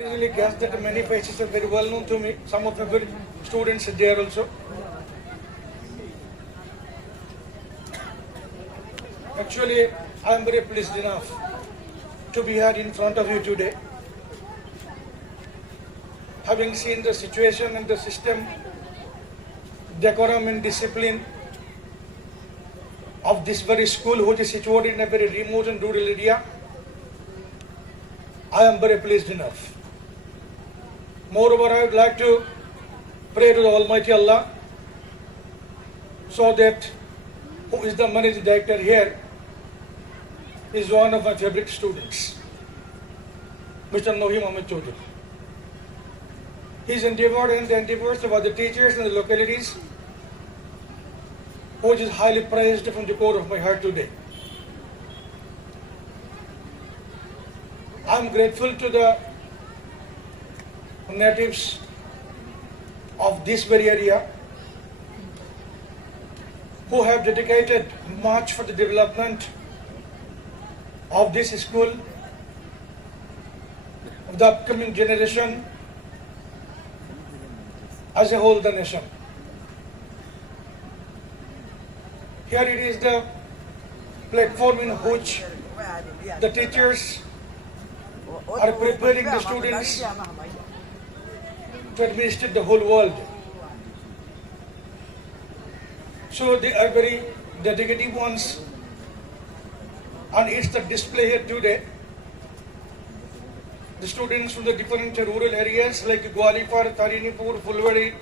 Really guess that many faces are very well known to me. Some of the good students are there also. Actually, I am very pleased enough to be here in front of you today. Having seen the situation and the system, decorum and discipline of this very school, which is situated in a very remote and rural area, I am very pleased enough. Moreover, I would like to pray to the Almighty Allah so that who is the managing director here is one of my favorite students, Mr. Nohim Ahmed Chaudhary. His endeavor and the endeavors of other teachers in the localities, which is highly praised from the core of my heart today. I am grateful to the natives of this very area who have dedicated much for the development of this school, of the upcoming generation, as a whole the nation. Here it is the platform in which the teachers are preparing the students to administer the whole world. So they are very dedicated ones, and it's the display here today. The students from the different rural areas like Gwalipar, Tarinipur, Fulwadi,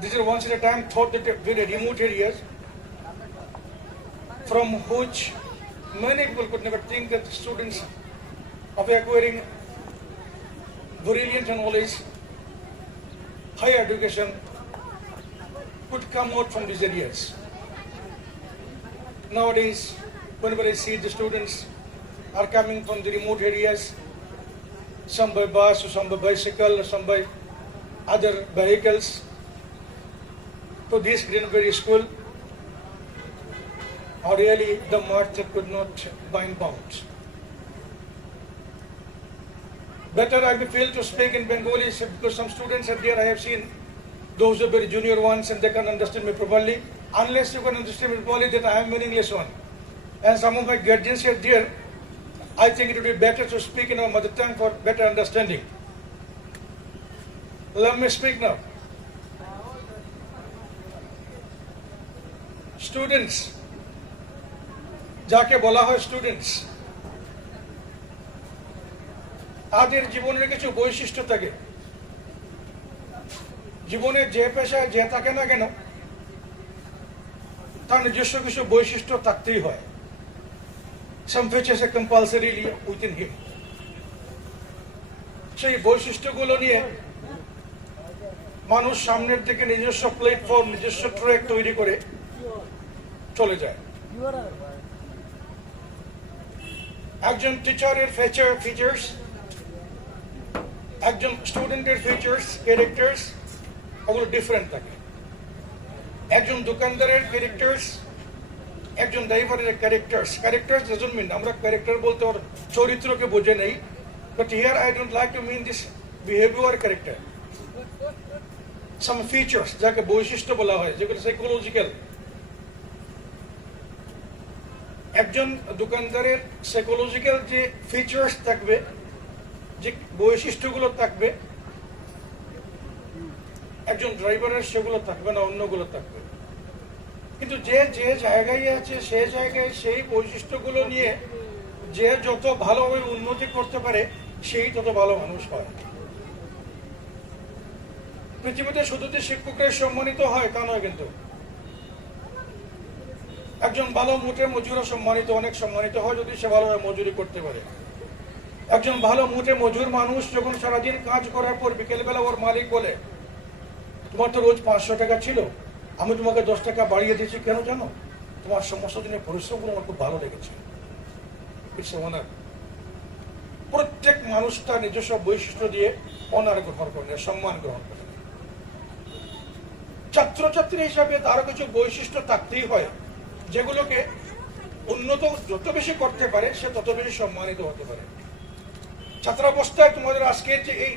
these are once at a time thought that very remote areas from which many people could never think that the students of acquiring brilliant knowledge, higher education could come out from these areas. Nowadays, whenever I see the students are coming from the remote areas, some by bus, or some by bicycle, or some by other vehicles, to this Greenberry school, are really the march that could not bind bounds. Better I may fail to speak in Bengali because some students are there, I have seen those are very junior ones and they can understand me properly. Unless you can understand me properly, then I am meaningless one. And some of my guardians are there, I think it would be better to speak in our mother tongue for better understanding. Let me speak now. Students, যাকে বলা হয় স্টুডেন্টস, তাদের জীবনের কিছু বৈশিষ্ট্য থাকে। জীবনের যে পেশায় যে থাকে না কেন, তার নিজস্ব কিছু বৈশিষ্ট্য থাকতেই হয়। Some features are compulsorily within him. সেই বৈশিষ্ট্যগুলো নিয়ে মানুষ সামনের দিকে নিজস্ব প্ল্যাটফর্ম, নিজস্ব ট্র্যাক তৈরি করে চলে যায়। একজন টিচারের ফিচার্স, একজন স্টুডেন্টের ফিচার্স, ক্যারেক্টার্স, ওগুলো ডিফারেন্ট থাকে। একজন দোকানদারের ক্যারেক্টার্স, একজন ড্রাইভারের ক্যারেক্টার্স ডাজন্ট মিন আমরা ক্যারেক্টার বলতে ওর চরিত্রকে বোঝে নেই, but here I don't like to mean this behaviour character. Some features যাকে বৈশিষ্ট্য বলা হয়, যেগুলো সাইকোলজিক্যাল। একজন দোকানদারের সাইকোলজিক্যাল যে ফিচার্স থাকবে, যে বৈশিষ্ট্যগুলো থাকবে, একজন ড্রাইভারের সেগুলো থাকবে না, অন্যগুলো থাকবে। কিন্তু যে যে জায়গায় আছে সে জায়গায় সেই বৈশিষ্ট্যগুলো নিয়ে যে যত ভালোভাবে উন্নতি করতে পারে সেই তত ভালো মানুষ হয়। পৃথিবীতে শুধু যে শিক্ষকরা সম্মানিত হয় তা নয়, কিন্তু একজন ভালো মুঠে মজুরও সম্মানিত, অনেক সম্মানিত হয় যদি সে ভালোভাবে মজুরি করতে পারে। একজন ভালো মুঠে মজুর মানুষ যখন সারাদিন কাজ করার পর বিকেলবেলা ওর মালিক বলে, তোমার তো রোজ 500 টাকা ছিল, আমি তোমাকে 10 টাকা বাড়িয়ে দিয়েছি, কেন জানো? তোমার সমস্ত দিনের পরিশ্রমগুলো আমার খুব ভালো লেগেছে। It's honour. প্রত্যেক মানুষ তার নিজস্ব বৈশিষ্ট্য দিয়ে অনার গ্রহণ করেন, সম্মান গ্রহণ করেন। ছাত্রছাত্রী হিসাবে তারও কিছু বৈশিষ্ট্য থাকতেই হয়, যেগুলোকে উন্নত যত বেশি করতে পারে সে তত বেশি সম্মানিত হতে পারে। ছাত্রাবস্থায় তোমাদের আজকের যে এই